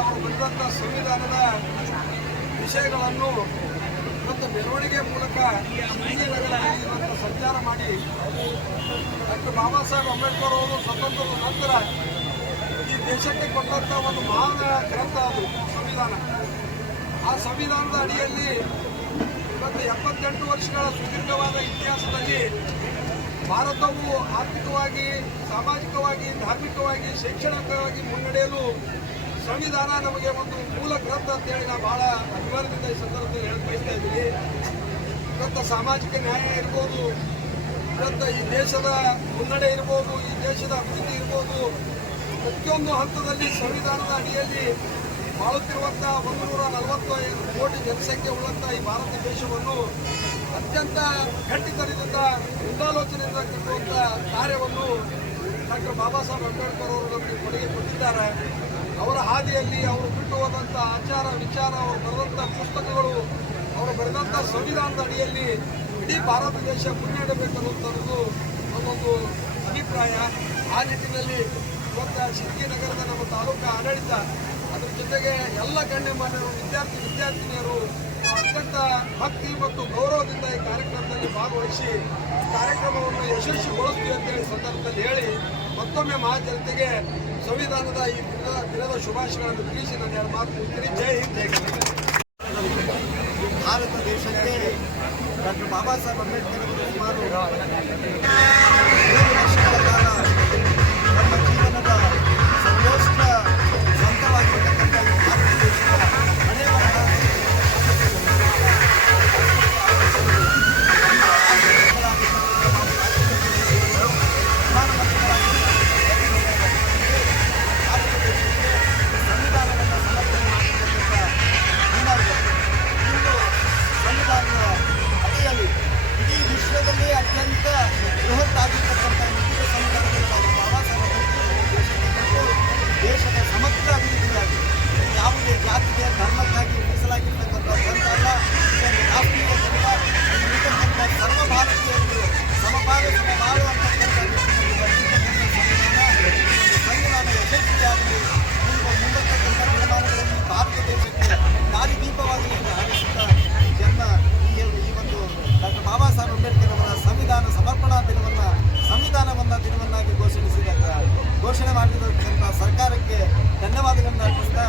ಅವರು ಬಂದಂಥ ಸಂವಿಧಾನದ ವಿಷಯಗಳನ್ನು ಮತ್ತು ಮೆರವಣಿಗೆ ಮೂಲಕ ಸಂಚಾರ ಮಾಡಿ ಡಾಕ್ಟರ್ ಬಾಬಾ ಸಾಹೇಬ್ ಅಂಬೇಡ್ಕರ್ ಅವರು ಸ್ವತಂತ್ರದ ನಂತರ ಈ ದೇಶಕ್ಕೆ ಕೊಟ್ಟಂಥ ಒಂದು ಮಹಾನ್ ಗ್ರಂಥ ಅದು, ಸಂವಿಧಾನ. ಆ ಸಂವಿಧಾನದ ಅಡಿಯಲ್ಲಿ ಇವತ್ತು ಎಪ್ಪತ್ತೆಂಟು ವರ್ಷಗಳ ಸುದೀರ್ಘವಾದ ಇತಿಹಾಸದಲ್ಲಿ ಭಾರತವು ಆರ್ಥಿಕವಾಗಿ, ಸಾಮಾಜಿಕವಾಗಿ, ಧಾರ್ಮಿಕವಾಗಿ, ಶೈಕ್ಷಣಿಕವಾಗಿ ಮುನ್ನಡೆಯಲು ಸಂವಿಧಾನ ನಮಗೆ ಒಂದು ಮೂಲ ಗ್ರಂಥ ಅಂತೇಳಿ ನಾವು ಬಹಳ ಅಭಿಮಾನದಿಂದ ಈ ಸಂದರ್ಭದಲ್ಲಿ ಹೇಳಿ ಬಯಸ್ತಾ ಇದ್ದೀವಿ. ಇವತ್ತ ಸಾಮಾಜಿಕ ನ್ಯಾಯ ಇರ್ಬೋದು ಇವತ್ತ ಈ ದೇಶದ ಮುನ್ನಡೆ ಇರ್ಬೋದು, ಈ ದೇಶದ ಅಭಿವೃದ್ಧಿ ಇರ್ಬೋದು, ಪ್ರತಿಯೊಂದು ಹಂತದಲ್ಲಿ ಸಂವಿಧಾನದ ಅಡಿಯಲ್ಲಿ ಬಾಳುತ್ತಿರುವಂಥ ಒಂದು ನೂರ ನಲವತ್ತೈದು ಕೋಟಿ ಜನಸಂಖ್ಯೆ ಉಳ್ಳಂಥ ಈ ಭಾರತ ದೇಶವನ್ನು ಅತ್ಯಂತ ಗಟ್ಟಿತನದಿಂದ ಮುಂದಾಲೋಚನೆಯಿಂದ ಕಟ್ಟುವಂಥ ಕಾರ್ಯವನ್ನು ಡಾಕ್ಟರ್ ಬಾಬಾ ಸಾಹೇಬ್ ಅಂಬೇಡ್ಕರ್ ಅವರು ನಮಗೆ ಕೊಡುಗೆ ಕೊಟ್ಟಿದ್ದಾರೆ. ಅವರ ಹಾದಿಯಲ್ಲಿ ಅವರು ಬಿಟ್ಟು ಹೋದಂಥ ಆಚಾರ, ವಿಚಾರ, ಅವರು ಬರೆದಂಥ ಪುಸ್ತಕಗಳು, ಅವರು ಬರೆದಂಥ ಸಂವಿಧಾನದ ಅಡಿಯಲ್ಲಿ ಇಡೀ ಭಾರತ ದೇಶ ಮುನ್ನಡೆಬೇಕನ್ನುವಂಥದ್ದು ನನ್ನೊಂದು ಅಭಿಪ್ರಾಯ. ಆ ನಿಟ್ಟಿನಲ್ಲಿ ಇವತ್ತು ಶಿರ್ಗಿ ನಗರದ ನಮ್ಮ ತಾಲೂಕು ಆಡಳಿತ ಅದರ ಜೊತೆಗೆ ಎಲ್ಲ ಗಣ್ಯಮಾನ್ಯರು ವಿದ್ಯಾರ್ಥಿ, ವಿದ್ಯಾರ್ಥಿನಿಯರು ಅತ್ಯಂತ ಭಕ್ತಿ ಮತ್ತು ಗೌರವದಿಂದ ಈ ಕಾರ್ಯಕ್ರಮದಲ್ಲಿ ಭಾಗವಹಿಸಿ ಕಾರ್ಯಕ್ರಮವನ್ನು ಯಶಸ್ವಿಗೊಳಿಸ್ತೀವಿ ಅಂತೇಳಿ ಸಂದರ್ಭದಲ್ಲಿ ಹೇಳಿ ಮತ್ತೊಮ್ಮೆ ಮಹಾಜನತೆಗೆ ಸಂವಿಧಾನದ ಈ ದಿನದ ದಿನದ ಶುಭಾಶಯಗಳನ್ನು ತಿಳಿಸಿ ನಾನು ಎರಡು ಮಾತು ಮುಗಿಸ್ತೀನಿ ಜೈ ಹಿಂದ್, ಜೈ ಭಾರತ ದೇಶಕ್ಕೆ ಡಾಕ್ಟರ್ ಬಾಬಾ ಸಾಹೇಬ್ ಅಂಬೇಡ್ಕರ್ ಜಾತಿಗೆ, ಧರ್ಮಕ್ಕಾಗಿ ಮೀಸಲಾಗಿರ್ತಕ್ಕಂಥ ಸರ್ಕಾರ ರಾಷ್ಟ್ರೀಯ ಜನರ ಸರ್ವ ಭಾರತೀಯರು ಸಮಬಾಳು ಸಮಬಾಳು ಅಂತಕ್ಕಂಥ ಸಂವಿಧಾನ ಸಂವಿಧಾನ ಯಶಸ್ವಿಯಾಗಲಿ ಮುಂದೆ ಭಾರತ ದೇಶಕ್ಕೆ ದಾರಿದೀಪವಾಗಿ ಹಾರಿಸಿದ ಜನ್ಮ ಈ ಈ ಒಂದು ಡಾಕ್ಟರ್ ಬಾಬಾ ಸಾಹೇಬ್ ಅಂಬೇಡ್ಕರ್ ಅವರ ಸಂವಿಧಾನ ಸಮರ್ಪಣಾ ದಿನವನ್ನು, ಸಂವಿಧಾನವನ್ನು ದಿನವನ್ನಾಗಿ ಘೋಷಣಿಸಿದ ಘೋಷಣೆ ಮಾಡಿರತಕ್ಕಂಥ ಸರ್ಕಾರಕ್ಕೆ ಧನ್ಯವಾದಗಳನ್ನು ಅರ್ಪಿಸ್ತಾ